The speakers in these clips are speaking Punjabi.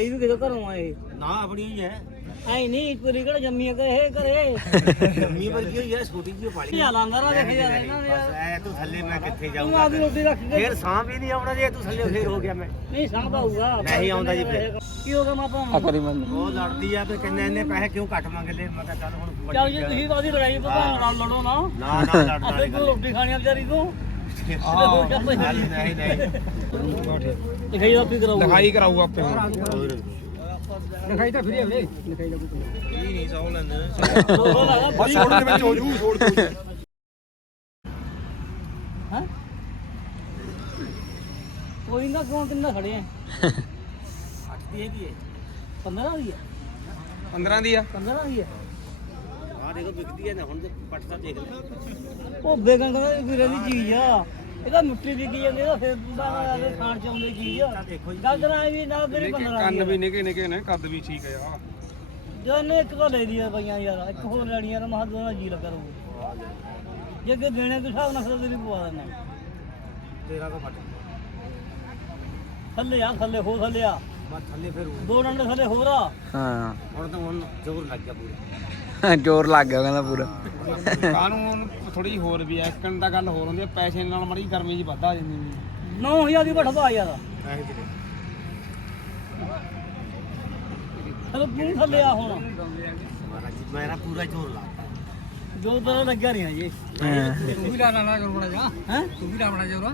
ਆਈ ਵੀ ਕਿਦੋਂ ਘਰੋਂ ਆਏ। ਨਾ ਆਪਣੀ ਹੀ ਹੈ। ਐ ਨਹੀਂ ਪੂਰੀ ਕਿਹੜਾ ਜੰਮੀ ਕਿ ਇਹ ਕਰੇ ਜੰਮੀ ਵਰਗੀ ਹੋਈ ਹੈ? ਛੋਟੀ ਜਿਹੀ ਪਾਲੀ। ਕੀ ਲਾਂਦਾ ਰਾ ਦੇਖ ਯਾਰ ਇਹਨਾਂ ਨੇ ਬਸ ਐ ਤੂੰ ਥੱਲੇ ਮੈਂ ਕਿੱਥੇ ਤੂੰ ਜਾਊਂਗਾ ਆਦੀ ਰੋਟੀ ਰੱਖ ਕੇ। ਫੇਰ ਸਾਹ ਵੀ ਨਹੀਂ ਆਉਣਾ ਜੇ ਤੂੰ ਥੱਲੇ ਫੇਰ ਹੋ ਗਿਆ ਮੈਂ। ਨਹੀਂ ਸੰਭਾਊਗਾ ਨਹੀਂ ਆਉਂਦਾ ਜੀ ਫਿਰ। ਕੀ ਹੋਗਾ ਮਾਪਾ ਕਰੀ ਮੰਨ ਉਹ ਲੜਦੀ ਆ ਤੇ ਕਹਿੰਦੇ ਇਹਨੇ ਪੈਸੇ ਕਿਉਂ ਘੱਟ ਮੰਗ ਲਏ ਮੈਂ ਕਿਹਾ ਚੱਲ ਹੁਣ ਵੱਡੀ ਚੱਲ ਜੇ ਗੱਲ। ਤੁਸੀਂ ਬਾਦੀ ਲੜਾਈ ਪਤਾ ਨਾਲ ਲੜੋ ਨਾ। ਨਾ ਨਾ ਲੜਨ ਆਪੇ ਵਾਲੀ ਗੱਲ ਰੋਟੀ ਖਾਣੀ ਆ ਵਿਚਾਰੀ ਤੂੰ। ਨਹੀਂ ਨਹੀਂ। ਨਹੀਂ ਲਿਖਾਈ ਦਾ ਕੀ ਕਰਾਊਗਾ। ਲਿਖਾਈ ਕਰਾਊਗਾ ਆਪੇ। ਹੋਰ ਲਿਖਾਈ ਤਾਂ ਫਰੀ ਹੋਵੇ ਇਹ ਨਹੀਂ ਸੌ ਲੈਂਦੇ ਉਹ ਲੱਗਦਾ ਬਸ ਛੋੜ ਦੇ ਵਿੱਚ ਹੋ ਜੂ ਛੋੜ ਦੇ ਹਾਂ? ਕੋਈ ਨਾ ਕਿਉਂ ਤਿੰਨ ਖੜੇ ਆ ਅੱਠ ਦੀ ਹੈਗੀ ਹੈ 15 ਦੀ ਹੈ 15 ਦੀ ਆ? 15 ਦੀ ਹੈ ਆ ਦੇਖੋ ਵਿਕਦੀ ਹੈ ਨਾ ਹੁਣ ਤੇ ਪੱਟ ਤਾਂ ਦੇਖ ਲੈ। ਉਹ ਬੇਗਨ ਕਹਿੰਦਾ ਇਹ ਵੀਰੇ ਦੀ ਚੀਜ਼ ਆ। ਇਹਦਾ ਮਿੱਟੀ ਦੀ ਕੀ ਜਾਂਦੀ ਇਹਦਾ ਫਿਰ ਦਾ ਖਾਣ ਚ ਆਉਂਦੀ ਚੀਜ਼ ਆ? ਦੇਖੋ ਜੀ। ਗੱਲ ਜਰਾ ਵੀ ਨਾਲ ਤੇਰੀ 15 ਦੀ ਕੰਨ ਆ। ਵੀ ਨਿਕੇ ਨਿਕੇ ਨੇ ਕੱਦ ਵੀ ਠੀਕ ਆ ਜੋ ਨੇ ਇੱਕ ਤਾਂ ਲੈ ਲਈ ਆ ਪਈਆਂ ਯਾਰ ਇੱਕ ਹੋਰ ਲੈਣੀਆਂ ਤਾਂ ਮਹਾ ਦੋਨਾਂ ਜੀ ਲੱਗਾ ਰਹੂ ਜੇ ਕਿ ਦੇਣੇ ਦੇ ਹਿਸਾਬ ਨਾਲ ਫਿਰ ਤੇਰੀ ਪਵਾ ਦੇਣਾ ਤੇਰਾ ਤਾਂ ਪੱਟ ਥੱਲੇ ਆ ਥੱਲੇ ਹੋ ਥੱਲੇ ਆ। ਮੈਂ ਥੱਲੇ ਫਿਰ ਦੋ ਡੰਡੇ ਥੱਲੇ ਹੋਰ ਆ। ਹਾਂ। ਹੁਣ ਤਾਂ ਹੁਣ ਜ਼ੋਰ ਲੱਗ ਗਿਆ ਪੂਰਾ। ਜ਼ੋਰ ਲੱਗ ਗਿਆ ਕਹਿੰਦਾ ਪੂਰਾ। ਕਾਨੂੰਨ ਥੋੜੀ ਜਿਹੀ ਹੋਰ ਵੀ ਐ ਇੱਕ ਤਾਂ ਗੱਲ ਹੋਰ ਹੁੰਦੀ ਆ ਪੈਸੇ ਨਾਲ ਮੜੀ ਗਰਮੀ ਜੀ ਵੱਧਾ ਜਾਂਦੀ 9000 ਦੀ ਬਠਵਾ ਯਾਰ ਪੈਸੇ ਦੇ। ਚਲੋ ਤੂੰ ਥੱਲੇ ਆ ਹੁਣ। ਮਾਰਾ ਜੀ ਪੂਰਾ ਜ਼ੋਰ ਲਾਤਾ ਜੋ ਤੇਰਾ ਲੱਗਿਆ ਨਹੀਂ ਜੀ ਤੂੰ ਵੀ ਲਾ ਜ਼ੋਰ ਬਣਾ ਜਾ ਹੈ? ਤੂੰ ਵੀ ਲਾ ਬਣਾ ਜ਼ੋਰ।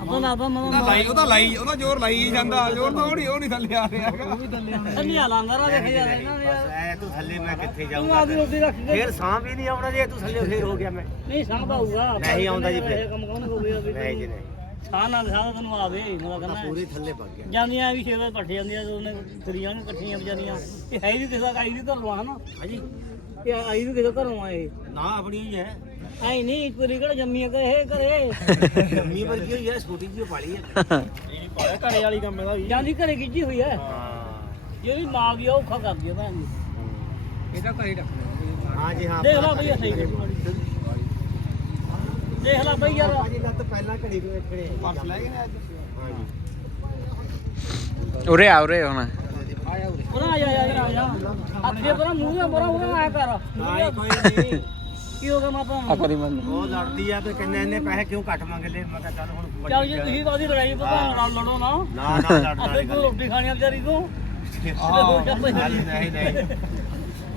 ਆਪਾਂ ਲਾਦਾ ਮਨ ਲਾਈ ਉਹਦਾ ਲਾਈ ਉਹਦਾ ਜ਼ੋਰ ਲਾਈ ਜਾਂਦਾ ਜ਼ੋਰ ਤਾਂ ਉਹ ਨਹੀਂ ਉਹ ਨਹੀਂ ਥੱਲੇ ਆ ਰਿਹਾ ਹੈਗਾ। ਥੱਲੇ ਆ ਲਾਂਦਾ ਰਾ ਦੇਖ ਯਾਰ ਇਹਨਾਂ ਨੇ ਬਸ ਐ ਤੂੰ ਥੱਲੇ ਮੈਂ ਕਿੱਥੇ ਤੂੰ ਜਾਊਂਗਾ ਆਦੀ ਰੋਟੀ ਰੱਖ ਕੇ। ਫੇਰ ਸਾਹ ਵੀ ਨਹੀਂ ਆਉਣਾ ਜੇ ਤੂੰ ਥੱਲੇ ਫੇਰ ਹੋ ਗਿਆ ਮੈਂ। ਨਹੀਂ ਸੰਭਾਊਗਾ ਨਹੀਂ ਆਉਂਦਾ ਜੀ ਫਿਰ। ਕੰਮ ਕੌਣ ਕਰੂਗਾ ਵੀ ਨਹੀਂ ਜੀ ਨਹੀਂ। ਸਾਹ ਨਾਲ ਸਾਹ ਤੈਨੂੰ ਆਵੇ ਮੇਰਾ ਤਾਂ ਕਹਿੰਦਾ। ਪੂਰੇ ਥੱਲੇ ਵਗ ਗਿਆ। ਜਾਂਦੀਆਂ ਵੀ ਛੇ ਵਜੇ ਪੱਠ ਜਾਂਦੀਆਂ ਦੋਨੇ ਕੁੜੀਆਂ ਨੇ ਇਕੱਠੀਆਂ ਵਿਚਾਰੀਆਂ। ਇਹ ਹੈ ਵੀ ਕਿਸੇ ਦਾ ਆਈ ਵੀ ਘਰੋਂ ਆ ਨਾ ਹਾਂਜੀ। ਇਹ ਆਈ ਵੀ ਕਿਸੇ ਘਰੋਂ ਆਏ ਨਾ ਆਪਣੀ ਹੀ ਹੈ। ਆਈ ਨਹੀਂ ਪੂਰੀ ਕਿਹੜਾ ਜੰਮੀ ਕਰੇ ਜੰਮੀ ਵਰਗੀ ਹੋਈ ਹੈ ਛੋਟੀ ਜਿਹੀ ਪਾਲੀ ਹੈ ਘਰੇ ਵਾਲੀ ਕੰਮ ਇਹਦਾ ਜਾਂਦੀ ਘਰੇ ਗਿੱਜੀ ਹੋਈ ਹੈ ਹਾਂ। ਜਿਹੜੀ ਮਾਂ ਵੀ ਔਖਾ ਕਰਦੀ ਆ ਭੈਣ ਇਹਦਾ ਘਰੇ ਰੱਖਣਾ। ਹਾਂ ਜੀ ਹਾਂ ਦੇਖ ਲਾ ਬਈ ਸਹੀ ਦੇਖ ਲਾ ਬਈ ਯਾਰ। ਜੀ ਲੱਤ ਪਹਿਲਾਂ ਘੜੀ ਤੋਂ ਇੱਥੇ ਪਰਸ ਲੈ ਗਏ ਨੇ ਅੱਜ? ਉਰੇ ਆ ਉਰੇ ਹੁਣ। ਆਇਆ ਉਰੇ। ਉਹਨਾਂ ਆ ਜਾ ਆ ਜਾ ਅੱਗੇ ਪਰਾਂ ਮੂੰਹ ਨਾਲ ਪਰਾਂ ਉਹਨਾਂ ਆਇਆ ਕਰ ਹਾਂ ਕੋਈ ਨਹੀਂ। ਕੀ ਹੋ ਗਿਆ ਮਾਪਾ ਆ ਕਰੀ ਮੰਨ ਉਹ ਲੜਦੀ ਆ ਤੇ ਕਹਿੰਦੇ ਇਹਨੇ ਪੈਸੇ ਕਿਉਂ ਘੱਟ ਮੰਗ ਲਏ ਮੈਂ ਕਿਹਾ ਚੱਲ ਹੁਣ ਵੱਡੀ ਚੱਲ ਜੇ ਗੱਲ। ਤੁਸੀਂ ਬਾਦੀ ਲੜਾਈ ਪਤਾ ਨਾਲ ਲੜੋ ਨਾ। ਨਾ ਨਾ ਲੜਨ ਆਪੇ ਵਾਲੀ ਤੂੰ ਗੱਲ ਰੋਟੀ ਖਾਣੀ ਆ ਵਿਚਾਰੀ ਤੂੰ। ਨਹੀਂ ਨਹੀਂ ਨਹੀਂ।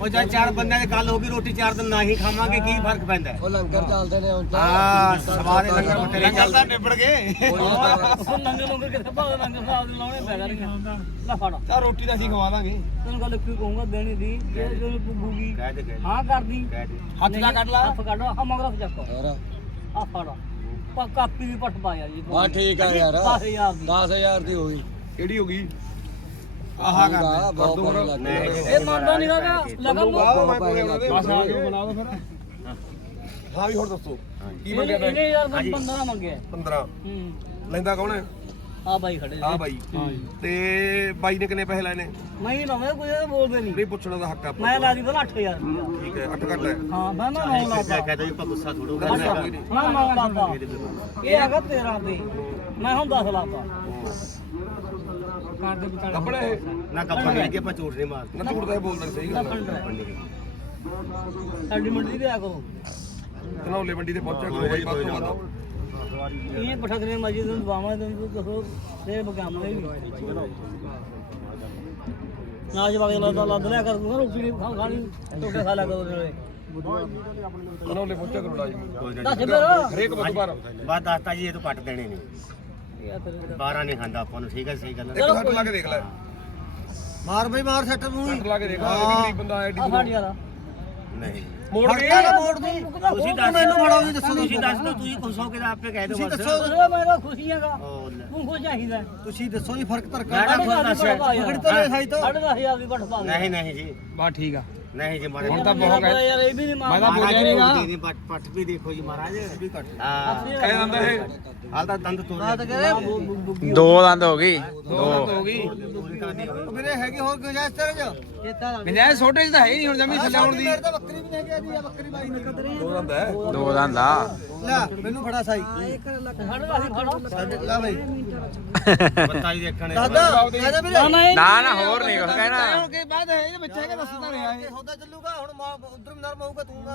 ਉਹ ਜਦ ਚਾਰ ਬੰਦਿਆਂ ਦੀ ਗੱਲ ਹੋ ਗਈ ਰੋਟੀ ਚਾਰ ਦਿਨ ਨਾ ਹੀ ਖਾਵਾਂਗੇ ਕੀ ਫ਼ਰਕ ਪੈਂਦਾ? ਉਹ ਲੰਗਰ ਚੱਲਦੇ ਨੇ ਹੁਣ ਹਾਂ ਸਵਾਰੇ ਲੰਗਰ ਬਤੇਰੇ ਚੱਲਦਾ ਨਿਬੜ ਗਏ। ਉਹ ਨੰਗੇ ਨੰਗੇ ਕਿੱਥੇ ਭਾਗ ਨੰਗੇ ਸਾਹਿਬ ਦੇ ਲਾਉਣੇ ਪੈ ਜਾਣਗੇ। ਲੈ ਫੜ। ਤਾਂ ਰੋਟੀ ਤਾਂ ਅਸੀਂ ਖਵਾ ਦਾਂਗੇ। ਤੈਨੂੰ ਗੱਲ ਕੀ ਕਹੂੰਗਾ ਦੇਣੀ ਦੀ ਜੇ ਤੈਨੂੰ ਪੁੱਗੂਗੀ ਕਹਿ ਦੇ ਕਹਿ ਦੇ, ਹਾਂ ਕਰਦੀ। ਕਹਿ ਦੇ। ਹੱਥ ਦਾ ਕੱਢ ਲਾ। ਹੱਥ ਕੱਢ ਆ ਮਗਰ ਚੱਕ। ਹੋਰ। ਆ ਫੜ। ਪਾ ਕਾਪੀ ਵੀ ਪੱਟ ਪਾਇਆ ਜੀ ਬਾ ਠੀਕ ਆ ਯਾਰ। 10000 ਦੀ। 10000 ਦੀ ਹੋਈ ਕਿਹੜੀ ਹੋ ਗਈ? ਆਹਾ ਕਰ ਬਹੁਤ ਬਹੁਤ ਨਹੀਂ ਇਹ ਮੰਨਦਾ ਨਹੀਂ ਹੈਗਾ। ਲਗਨ ਨੂੰ ਮੈਂ ਕੋਲੇ ਉਹਨਾਂ ਦੇ ਬਸ ਆ ਜਾਓ ਬਣਾ ਦੋ ਫਿਰ ਹਾਂ ਵੀ ਹੋਰ ਦੱਸੋ। ਕੀ ਮੰਗਿਆ ਇਹਨੇ ਇਹਨੇ ਯਾਰ 15 ਮੰਗਿਆ। 15 ਹੂੰ। ਲੈਂਦਾ ਕੌਣ ਹੈ? ਆ ਬਾਈ ਖੜੇ ਆ ਬਾਈ। ਤੇ ਬਾਈ ਨੇ ਕਿੰਨੇ ਪੈਸੇ ਲੈਣੇ? ਮੈਂ ਹੀ ਲਾਉਂਦਾ ਕੋਈ ਇਹ ਬੋਲਦੇ ਨਹੀਂ ਨਹੀਂ ਪੁੱਛਣ ਦਾ ਹੱਕ ਆ ਮੈਂ ਲਾ ਦੀ ਪਹਿਲਾਂ 8000 ਰੁਪਇਆ। ਠੀਕ ਹੈ ਅੱਠ ਘੱਟ ਹੈ। ਹਾਂ ਮੈਂ ਨਾ ਨੌ ਲਾਉਂਦਾ ਕਹਿ ਦੋ ਗੁੱਸਾ ਥੋੜੋ ਨਾ ਨੌ ਲਾਉਂਦਾ ਇਹ ਹੈਗਾ 13 ਤੇ। ਮੈਂ ਹੁਣ 10 ਲਾਉਂਦਾ ਕਰ ਦੇ ਵਿਚਾਲੇ ਕੱਪੜੇ ਇਹ ਨਾ ਕੱਪੜ ਲੈ ਕੇ ਆਪਾਂ ਝੂਠ ਨਹੀਂ ਮਾਰਦੇ। ਨਾ ਝੂਠ ਤਾਂ ਇਹ ਬੋਲਦੇ ਸਹੀ ਗੱਲ ਸਾਡੀ ਮੰਡੀ ਵੀ ਆ ਕਰੋ ਤਨੌਲੇ ਮੰਡੀ ਤੇ ਪਹੁੰਚਿਆ ਕਰੋ ਬਾਈ ਵੱਧ ਤੋਂ ਵੱਧ ਇਹ ਪਠਕਰੇ ਮਸਜਿਦ ਨੂੰ ਦਵਾਵਾਂ ਦੇ ਨੂੰ ਦੱਸੋ ਤੇ ਬਗਾਮਲੇ ਵੀ। ਨਾ ਜਵਾਗ ਲਾ ਲੱਦ ਲਿਆ ਕਰ ਦੂੰਗਾ ਰੋਟੀ ਨਹੀਂ ਖਾ ਖਾਣੀ। ਟੋਕੇ ਖਾ ਲਿਆ ਕਰੋ ਨਾਲੇ ਤਨੌਲੇ ਪਹੁੰਚਿਆ ਕਰੋ ਲਾਜ਼ਮੀ ਦੱਸ ਫਿਰ। ਹਰੇਕ ਬੁੱਧਵਾਰ ਬਾਤ ਦੱਸਤਾ ਜੀ ਇਹ ਤੋਂ ਕੱਟ ਦੇਣੇ ਨੇ 12 ਨਹੀਂ ਖਾਂਦਾ ਆਪਾਂ ਨੂੰ ਠੀਕ ਹੈ ਸਹੀ ਗੱਲ ਹੈ। ਇੱਕ ਹੱਟ ਲਾ ਕੇ ਦੇਖ ਲੈ। ਮਾਰ ਬਈ ਮਾਰ ਸੱਟ ਨੂੰ ਹੱਟ ਲਾ ਕੇ ਦੇਖ। ਲੈ ਇਹ ਵੀ ਗਰੀਬ ਬੰਦਾ ਐਡੀ ਆ ਫੜ ਯਾਰ ਨਹੀਂ। ਮੋੜ ਕੇ ਮੋੜ ਦੂੰ। ਤੁਸੀਂ ਦੱਸ ਮੈਨੂੰ ਫੜਾਓ ਜੀ ਦੱਸੋ। ਤੁਸੀਂ ਦੱਸ ਦਿਓ ਤੁਸੀਂ ਖੁਸ਼ ਹੋ ਕੇ ਤਾਂ ਆਪੇ ਕਹਿ ਦਿਓ ਬਸ। ਦੱਸੋ ਮੈਂ ਤਾਂ ਖੁਸ਼ੀ ਹੈਗਾ। ਉਹ ਲੈ। ਤੂੰ ਖੁਸ਼ ਚਾਹੀਦਾ ਤੁਸੀਂ ਦੱਸੋ ਜੀ ਫ਼ਰਕ ਤਰਕ ਸਾਢੇ ਮੈਂ ਦਸ ਤਾਂ ਦੀ ਪੱਠ ਪਾ ਯਾਰ। ਪਕੜ ਤਾਂ ਲੈ ਸਾਈ ਤੋਂ ਸਾਢੇ ਦਸ ਹਜ਼ਾਰ ਦੀ ਪੱਠ ਪਾ ਦੇ ਨਹੀਂ ਨਹੀਂ ਜੀ। ਬਾ ਠੀਕ ਆ। ਨਹੀਂ ਜੀ ਮਾਰੇ ਹੁਣ ਤਾਂ ਬਹੁਤ ਮੇਰਾ ਯਾਰ ਇਹ ਵੀ ਨਹੀਂ ਮੈਂ ਤਾਂ ਮਾਰਦਾ ਬੋਲਿਆ ਨੀ ਗਾ। ਨਹੀਂ ਪੱਟ ਪੱਟ ਵੀ ਦੇਖੋ ਜੀ ਮਹਾਰਾਜ ਵੀ ਕੱਟ ਹਾਂ। ਕਹਿ ਦਿੰਦਾ ਇਹ। ਹਾਲ ਤਾਂ ਦੰਦ ਤੋੜ ਲਿਆ। ਦੋ ਦੰਦ ਹੋ ਗਈ। ਦੋ। ਦੰਦ ਹੋ ਗਈ। ਮੇਰੇ ਹੈਗੀ ਹੋਰ ਗੁੰਜਾਇਸ਼ ਤੇਰੇ ਚ ਗੰਜਾਇਸ਼ ਛੋਟੇ ਚ ਤਾਂ ਹੈ ਹੀ ਨਹੀਂ ਹੁਣ ਜਮੀ ਥੱਲੇ ਆਉਣ ਦੀ। ਤਾਂ ਬੱਕਰੀ ਵੀ ਨਹੀਂ ਹੈਗੀ ਆ ਬੱਕਰੀ ਬਾਈ ਨਹੀਂ ਦੋ ਦੰਦ ਹੈ। ਦੋ ਦੰਦ ਆ। ਲੈ ਮੈਨੂੰ ਫੜਾ ਸਾਈ। ਸਾਢੇ ਦਸ ਹੀ ਫੜੋ ਸਾਡੇ ਲਾ ਬਈ। ਬੱਤਾ ਹੀ ਦੇਖਣੇ ਦਾਦਾ ਕਹਿੰਦੇ ਵੀਰੇ। ਨਾ ਨਾ ਇਹ ਹੋਰ ਨਹੀਂ ਕੁਛ ਕਹਿਣਾ। ਹੁਣ ਕੇ ਬਾਅਦ ਇਹਦੇ ਵਿੱਚ ਹੈਗਾ ਦੱਸਦਾ ਰਿਹਾ ਇਹ। ਸੌਦਾ ਚੱਲੂਗਾ ਹੁਣ ਉਧਰ ਵੀ ਨਰਮ ਹੋਊਗਾ ਤੂੰ ਨਾ।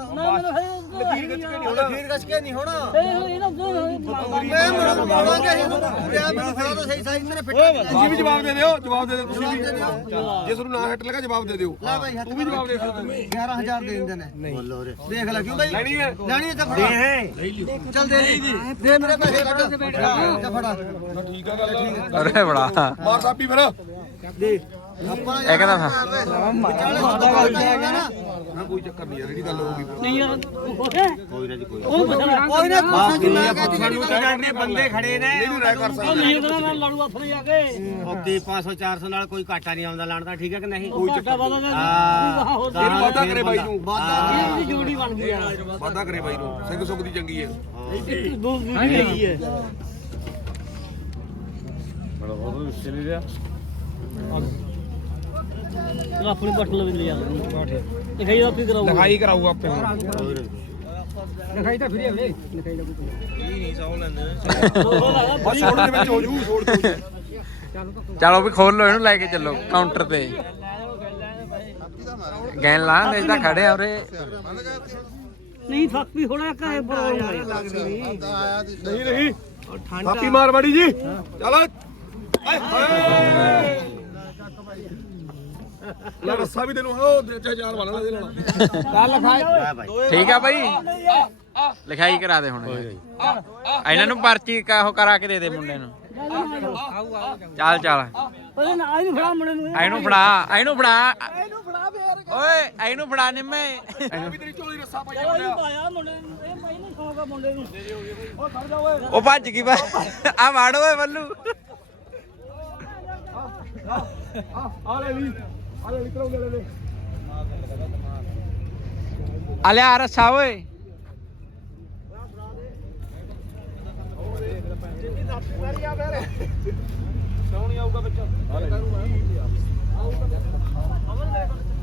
ਲਖੀਰ ਗੱਚ ਕੇ ਨਹੀਂ ਹੋਣਾ ਲਖੀਰ ਗੱਚ ਕੇ ਨਹੀਂ ਹੋਣਾ। ਇਹ ਇਹਨਾਂ ਮੈਂ ਅਸੀਂ ਤੁਹਾਨੂੰ ਰਿਆ ਮੈਨੂੰ ਖੜਾ ਤਾਂ ਸਹੀ ਸਾਈਜ਼ ਮੇਰੇ ਫਿੱਟ ਤੁਸੀਂ ਵੀ ਜਵਾਬ ਦੇ ਦਿਓ ਜਵਾਬ ਦੇ ਦਿਓ ਤੁਸੀਂ ਵੀ। ਜੇ ਤੁਹਾਨੂੰ ਨਾ ਹਿੱਟ ਲੱਗਾ ਜਵਾਬ ਦੇ ਦਿਓ। ਲੈ ਭਾਈ ਤੂੰ ਵੀ ਜਵਾਬ ਦੇ ਸਕਦਾ 11000 ਦੇ ਦਿੰਦੇ ਨੇ। ਬੋਲੋ ਰੇ ਦੇਖ ਲੈ ਕਿਉਂ ਭਾਈ ਲੈਣੀ ਹੈ। ਲੈਣੀ ਹੈ ਤਾਂ ਫੜਾ ਦੇ ਚੱਲ ਦੇ। ਦੇ ਦੇ ਮੇਰੇ ਪੈਸੇ ਕੱਢ। ਤੇ ਫੜਾ ਠੀਕ ਆ ਗੱਲ ਉਰੇ ਬੜਾ। ਮਾਰ ਸਾਪੀ ਫਿਰ। ਦੇ। ਇਹ ਕਹਿੰਦਾ ਨਾ ਕੋਈ ਚੱਕਰ ਨਹੀਂ ਯਾਰ ਜਿਹੜੀ ਗੱਲ ਹੋਊਗੀ ਨਹੀਂ ਯਾਰ ਉਹ ਹੈ ਕੋਈ ਨਾ ਜੀ ਕੋਈ ਉਹ ਬਚਣਾ ਕੋਈ ਨਾ ਕੋਸ਼ਿਸ਼ ਕੀ ਮੈਂ ਕਹਿੰਦੀ ਸਾਨੂੰ ਕਹਿੰਦੇ ਬੰਦੇ ਖੜੇ ਨੇ। ਇਹਨੂੰ ਰਾਇ ਕਰ ਸਕਦਾ। ਨਹੀਂ ਉਹਦੇ ਨਾਲ ਲੜੂ ਆਪਣੇ ਜਾ ਕੇ। ਉਹ ਕੀ 500 400 ਨਾਲ ਕੋਈ ਘਾਟਾ ਨਹੀਂ ਆਉਂਦਾ ਲਾਣਦਾ ਠੀਕ ਹੈ ਕਿ ਨਹੀਂ? ਕੋਈ ਚੱਕਰ ਵਾਦਾ ਨਾ ਹਾਂ ਇਹਨੂੰ ਵਾਦਾ ਕਰੇ ਬਾਈ ਨੂੰ ਇਹਦੀ ਜੋੜੀ ਬਣ ਗਈ ਯਾਰ ਵਾਦਾ ਕਰੇ ਬਾਈ ਨੂੰ ਸਿੰਘ ਸੁਖ ਦੀ ਚੰਗੀ ਹੈ ਇੱਕ ਦੋ ਦੂਜੀ ਹੈਗੀ ਹੈ ਚਲ ਆਪਣੀ ਬਟਲ ਵੀ ਲੈ ਜਾ ਲਿਖਾਈ ਦਾ ਕੀ ਕਰਾਊਗਾ? ਲਿਖਾਈ ਕਰਾਊਗਾ ਆਪੇ। ਬਸ ਛੋੜ ਦੇ ਵਿੱਚ ਹੋ ਜੂ ਛੋੜ ਦੇ ਵਿੱਚ ਚਲੋ ਵੀ ਖੋਲ ਲੋ ਇਹਨੂੰ ਲੈ ਕੇ ਚੱਲੋ ਕਾਊਂਟਰ ਤੇ। ਗੈਨ ਲਾਂ ਦੇ ਤਾਂ ਖੜੇ ਆ ਉਰੇ। ਨਹੀਂ ਫੱਕ ਵੀ ਥੋੜਾ ਘਰੇ ਪ੍ਰੋਬਲਮ ਹੈ ਨਹੀਂ ਨਹੀਂ। ਥਾਪੀ ਮਾਰ ਮਾੜੀ ਜੀ। ਚੱਲ। ਲੈ ਰੱਸਾ ਵੀ ਤੈਨੂੰ ਉਹ ਵਾਲਾ ਦੇ ਲੈਣਾ। ਠੀਕ ਆ ਬਾਈ। ਲਿਖਾਈ ਕਰਾ ਦੇ ਹੁਣ। ਇਹਨਾਂ ਨੂੰ ਪਰਚੀ ਕਾ ਉਹ ਕਰਾ ਕੇ ਦੇ ਦੇ ਮੁੰਡੇ ਨੂੰ। ਚੱਲ ਚੱਲ। ਇਹਨੂੰ ਫੜਾ ਮੁੰਡੇ ਨੂੰ। ਇਹਨੂੰ ਫੜਾ ਇਹਨੂੰ ਫੜਾ। ਓਏ ਇਹਨੂੰ ਫੜਾ ਨਿੰਮੇ। ਵੀ ਤੇਰੀ ਝੋਲੀ ਰੱਸਾ ਪਾਈ ਚਲੋ ਇਹਨੂੰ ਪਾਇਆ ਮੁੰਡੇ ਨੂੰ। ਇਹ ਪਾਈ ਨਹੀਂ ਮੁੰਡੇ ਨੂੰ। ਉਹ ਖੜ ਜਾ ਓਏ। ਉਹ ਭੱਜ ਗਈ ਬਾ ਆ ਵਾੜ ਓਏ ਬੱਲੂ ਲਿਆ ਰੱਸਾ ਓਏ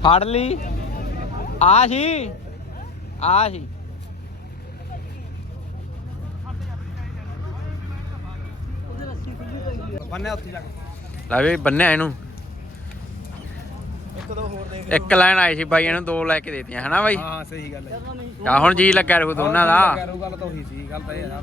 ਫੜ ਲਈ ਆ ਸੀ ਆ ਸੀ ਬੰਨੇ ਉੱਥੇ ਜਾ ਲੈ ਵੀ ਬੰਨਿਆ ਇਹਨੂੰ। ਇੱਕ ਦੋ ਹੋਰ ਦੇਖ ਇੱਕ ਲਾਈਨ ਆਈ ਸੀ ਬਾਈ ਇਹਨੂੰ ਦੋ ਲੈ ਕੇ ਦੇਤੀਆਂ ਹਨਾ ਬਾਈ? ਹਾਂ ਸਹੀ ਗੱਲ ਹੈ ਆ ਹੁਣ ਜੀ ਲੱਗਿਆ ਰਹੂ ਦੋਨਾਂ ਦਾ। ਕਰੋ ਗੱਲ ਤਾਂ ਉਹੀ ਸੀ ਗੱਲ ਤਾਂ ਇਹ ਹੈ